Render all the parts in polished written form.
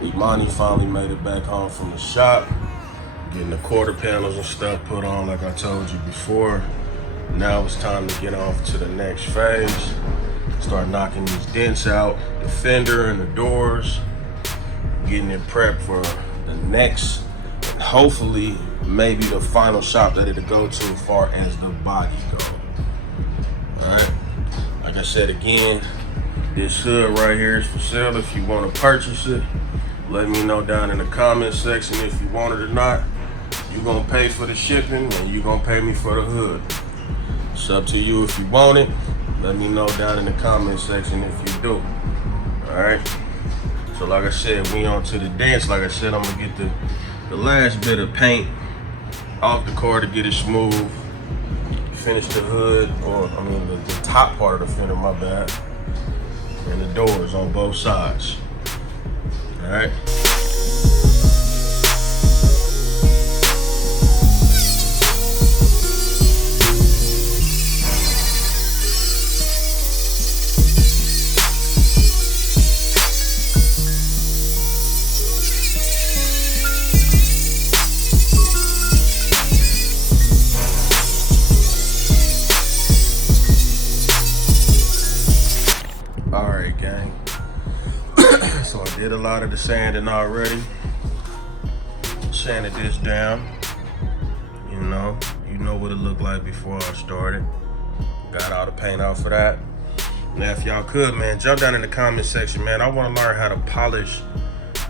Imani finally made it back home from the shop, getting the quarter panels and stuff put on like I told you before. Now it's time to get on to the next phase. Start knocking these dents out, the fender and the doors, getting it prepped for the next, and hopefully maybe the final shop that it'll go to as far as the body go. Alright, like I said again, this hood right here is for sale. If you want to purchase it, let me know down in the comment section if you want it or not. You're gonna pay for the shipping and you're gonna pay me for the hood. It's up to you if you want it. Let me know down in the comment section if you do. Alright. So like I said, we on to the dance. Like I said, I'm gonna get the last bit of paint off the car to get it smooth. Finish the hood, or I mean the top part of the fender, my bad. And the doors on both sides. Alright. Alright, gang. So I did a lot of the sanding already. Sanded this down. You know what it looked like before I started. Got all the paint off for that. Now if y'all could, man, jump down in the comment section, man. I want to learn how to polish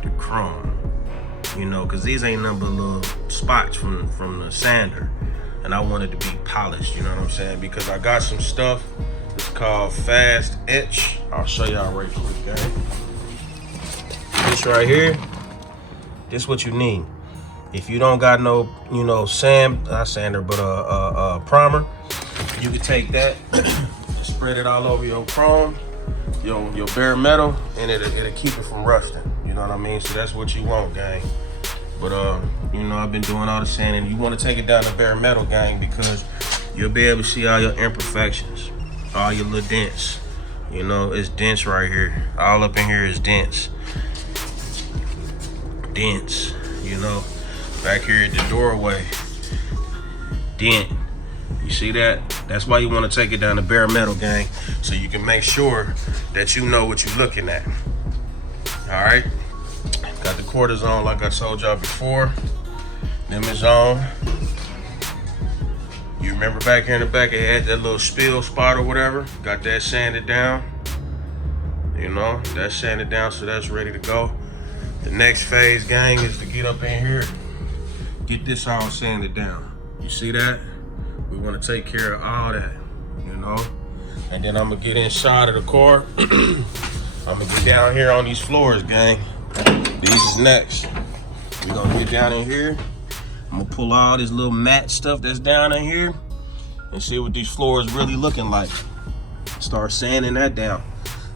the chrome. Cause these ain't nothing but little spots from the sander. And I want it to be polished, you know what I'm saying? Because I got some stuff. It's called Fast Etch. I'll show y'all right quick, gang. This right here, this what you need. If you don't got no, not sander, but primer, you can take that, just spread it all over your chrome, your bare metal, and it'll keep it from rusting. You know what I mean? So that's what you want, gang. But I've been doing all the sanding. You want to take it down to bare metal, gang, because you'll be able to see all your imperfections, all your little dents. It's dents right here. All up in here is dents. Dents, back here at the doorway, dent. You see that? That's why you want to take it down to bare metal, gang, so you can make sure that you know what you're looking at. All right, got the quarters on like I told y'all before. Them is on. You remember back here in the back, it had that little spill spot or whatever. Got that sanded down. That's sanded down, so that's ready to go. The next phase, gang, is to get up in here, get this all sanded down. You see that? We want to take care of all that, And then I'm gonna get inside of the car. I'm gonna get down here on these floors, gang. These is next. We're gonna get down in here. I'm gonna pull all this little matte stuff that's down in here and see what these floors really looking like. Start sanding that down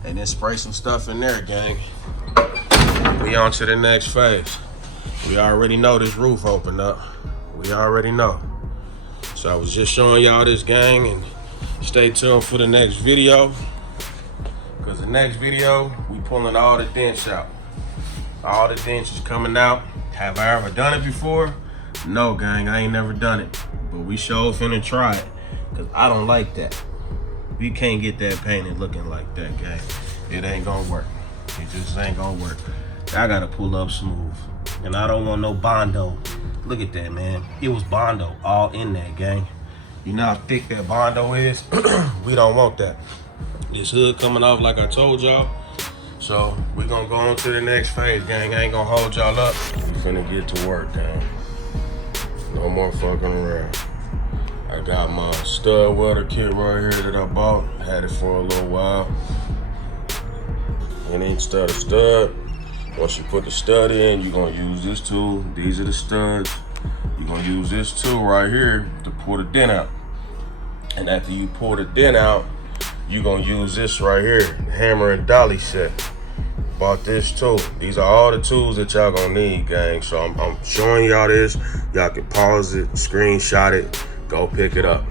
and then spray some stuff in there, gang. We on to the next phase. We already know this roof opened up. We already know. So I was just showing y'all this, gang, and stay tuned for the next video. Because the next video, we pulling all the dents out. All the dents is coming out. Have I ever done it before? No, gang, I ain't never done it. But we sure finna try it. Because I don't like that. We can't get that painted looking like that, gang. It ain't gonna work. It just ain't gonna work. I gotta pull up smooth. And I don't want no Bondo. Look at that, man. It was Bondo all in that, gang. You know how thick that Bondo is? We don't want that. This hood coming off like I told y'all. So we're gonna go on to the next phase, gang. I ain't gonna hold y'all up. We finna get to work, gang. No more fucking around. I got my stud welder kit right here that I bought. Had it for a little while. And instead of stud, once you put the stud in, you're gonna use this tool. These are the studs. You're gonna use this tool right here to pull the dent out. And after you pull the dent out, you're gonna use this right here, the hammer and dolly set. Bought this tool. These are all the tools that y'all gonna need, gang. So I'm showing y'all this. Y'all can pause it, screenshot it, go pick it up.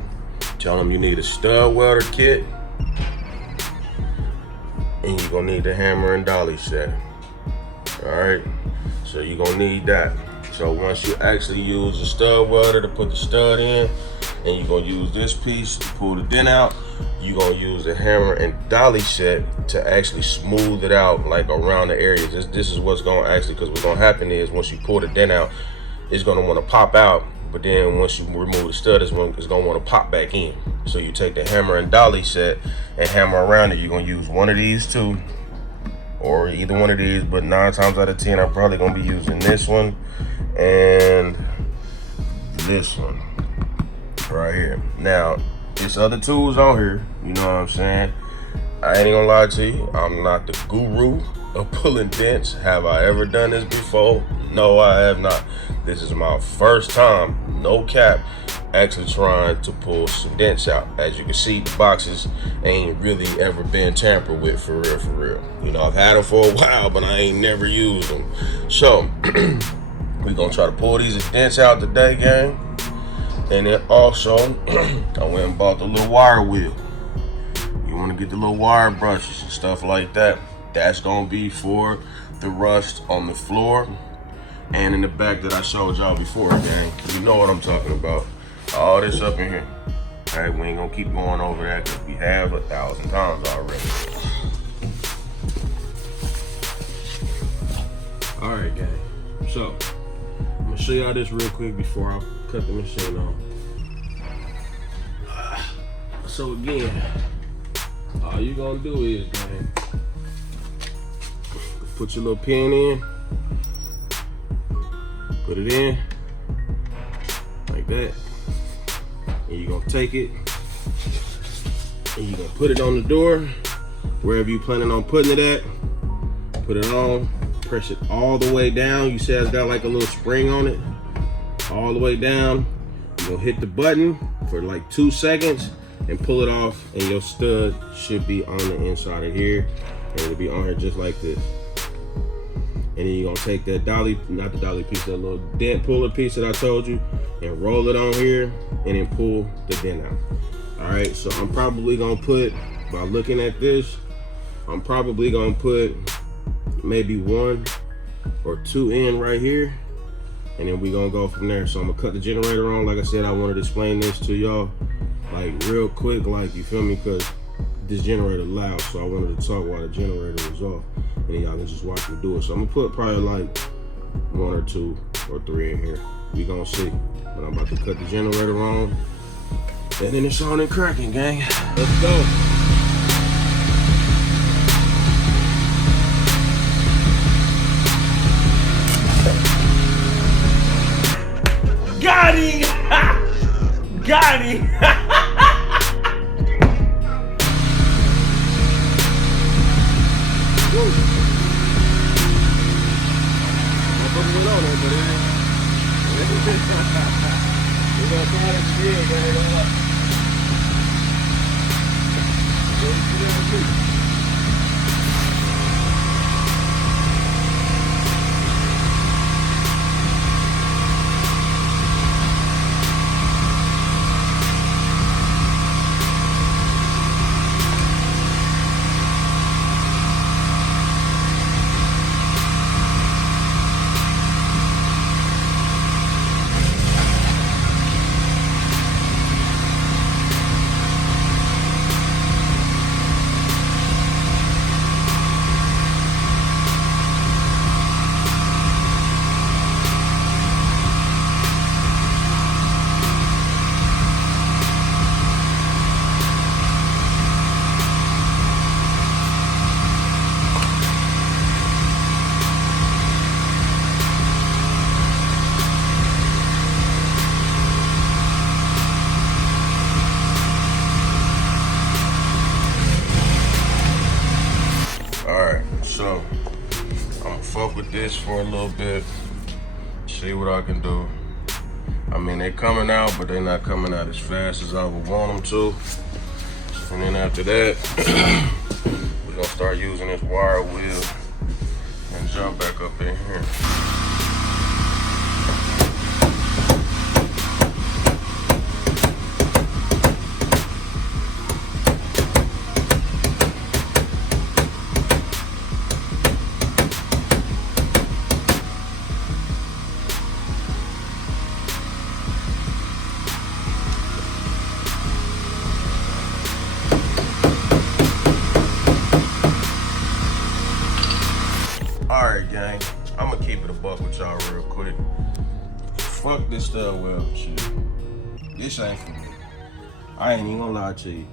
Tell them you need a stud welder kit, and you're gonna need the hammer and dolly set. All right, so you're gonna need that. So once you actually use the stud welder to put the stud in, and you're gonna use this piece to pull the dent out, you're gonna use the hammer and dolly set to actually smooth it out like around the areas. This is what's gonna actually, because what's gonna happen is once you pull the dent out, it's gonna wanna pop out, but then once you remove the stud, it's gonna wanna pop back in. So you take the hammer and dolly set and hammer around it. You're gonna use one of these two, or either one of these, but 9 times out of 10, I'm probably gonna be using this one and this one right here. Now, there's other tools on here, you know what I'm saying? I ain't gonna lie to you, I'm not the guru of pulling dents. Have I ever done this before? No, I have not. This is my first time, no cap, actually trying to pull some dents out. As you can see, the boxes ain't really ever been tampered with, for real, for real. You know, I've had them for a while, but I ain't never used them. So, we gonna try to pull these dents out today, gang. And then also, I went and bought the little wire wheel. You wanna get the little wire brushes and stuff like that. That's gonna be for the rust on the floor and in the back that I showed y'all before, gang. You know what I'm talking about. All this up in here. All right, we ain't gonna keep going over that because we have 1,000 times already. All right, gang. So, I'm gonna show y'all this real quick before I cut the machine on. So again, all you gonna do is, man, put your little pin in, put it in, like that. And you're gonna take it, and you're gonna put it on the door, wherever you planning on putting it at. Put it on, press it all the way down. You see it's got like a little spring on it. All the way down. You're gonna hit the button for like 2 seconds and pull it off, and your stud should be on the inside of here. And it'll be on here just like this. And then you're gonna take that dolly, not the dolly piece, that little dent puller piece that I told you, and roll it on here, and then pull the dent out. All right, so I'm probably gonna put, by looking at this, I'm probably gonna put maybe 1 or 2 in right here, and then we're gonna go from there. So I'm gonna cut the generator on. Like I said, I wanted to explain this to y'all, like real quick, like, you feel me? Because this generator loud, so I wanted to talk while the generator was off, and then y'all can just watch me do it. So I'm gonna put probably like 1 or 2 or 3 in here. We gonna see. But I'm about to cut the generator on, and then it's on and cracking, gang. Let's go. Got him! Got him! So I'm gonna fuck with this for a little bit, see what I can do. I mean, they coming out, but they're not coming out as fast as I would want them to. And then after that, we're gonna start using this wire wheel and jump back up in here. I'm gonna keep it a buck with y'all real quick. Fuck this stud weld shit. This ain't for me. I ain't even gonna lie to you.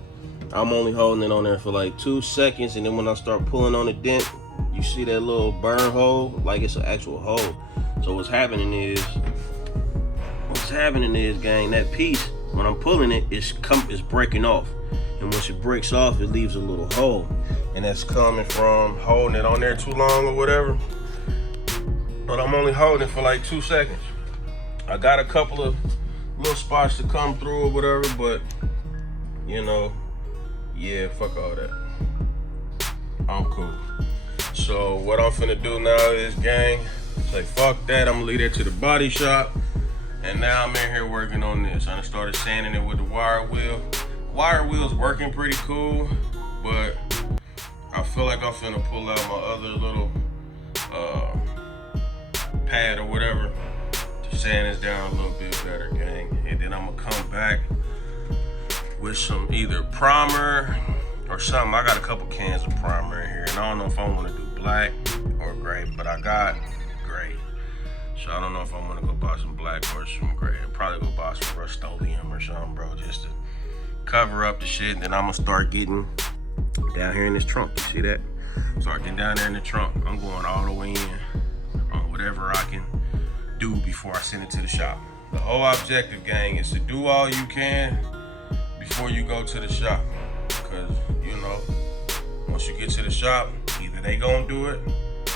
I'm only holding it on there for like 2 seconds, and then when I start pulling on the dent, you see that little burn hole, like it's an actual hole. So what's happening is, gang, that piece, when I'm pulling it, it's breaking off. And once it breaks off, it leaves a little hole. And that's coming from holding it on there too long or whatever. But I'm only holding it for like 2 seconds. I got a couple of little spots to come through or whatever, but you know, yeah, fuck all that. I'm cool. So what I'm finna do now is, gang, say fuck that, I'm gonna leave that to the body shop. And now I'm in here working on this. I started sanding it with the wire wheel. Wire wheel's working pretty cool, but I feel like I'm finna pull out my other little pad or whatever to sand this down a little bit better, gang. And then I'm gonna come back with some either primer or something. I got a couple cans of primer in here, and I don't know if I wanna do black or gray, but I got gray. So I don't know if I'm gonna go buy some black or some gray. I'll probably go buy some Rust-Oleum or something, bro, just to cover up the shit. And then I'm gonna start getting down here in this trunk. You see that? Start getting down there in the trunk. I'm going all the way in on whatever I can do before I send it to the shop. The whole objective, gang, is to do all you can before you go to the shop. Because, you know, once you get to the shop, either they gonna do it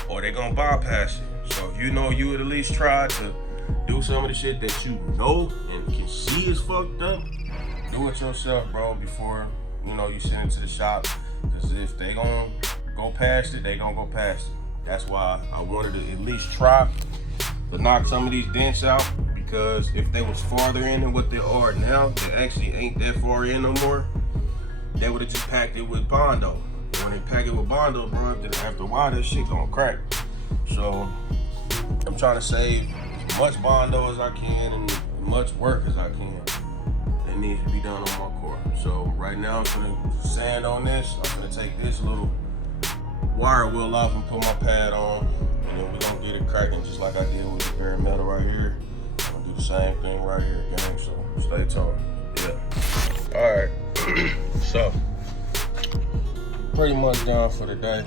or they gonna bypass it. So if you know you would at least try to do some of the shit that you know and can see is fucked up, do it yourself, bro, before, you know, you send it to the shop. Because if they gonna go past it, they gonna go past it. That's why I wanted to at least try to knock some of these dents out, because if they was farther in than what they are now, they actually ain't that far in no more, they would have just packed it with Bondo. And when they pack it with Bondo, bro, after a while, that shit gonna crack. So I'm trying to save as much Bondo as I can and as much work as I can that needs to be done on my car. So right now I'm gonna sand on this. I'm gonna take this little wire wheel off and put my pad on, and then we're gonna get it cracking just like I did with the bare metal right here. I'm gonna do the same thing right here, gang, so stay tuned. Yeah. All right, so pretty much done for the day.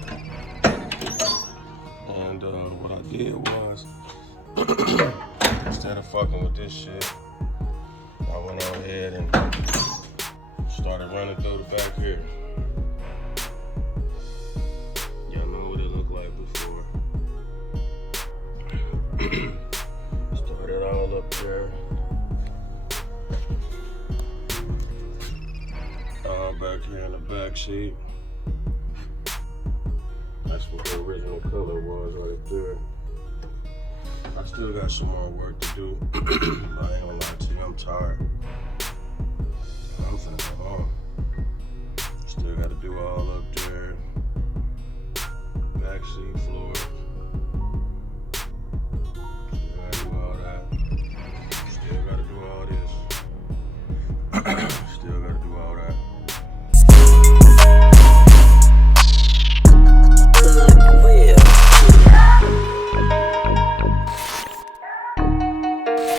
And what I did was, instead of fucking with this shit, I went on ahead and started running through the back here. Y'all know what it looked like before. Started all up there. All back here in the back seat. That's what the original color was right there. I still got some more work to do. I ain't gonna lie to you, I'm tired. I'm finna go home. Still gotta do all up there. Back seat, floor.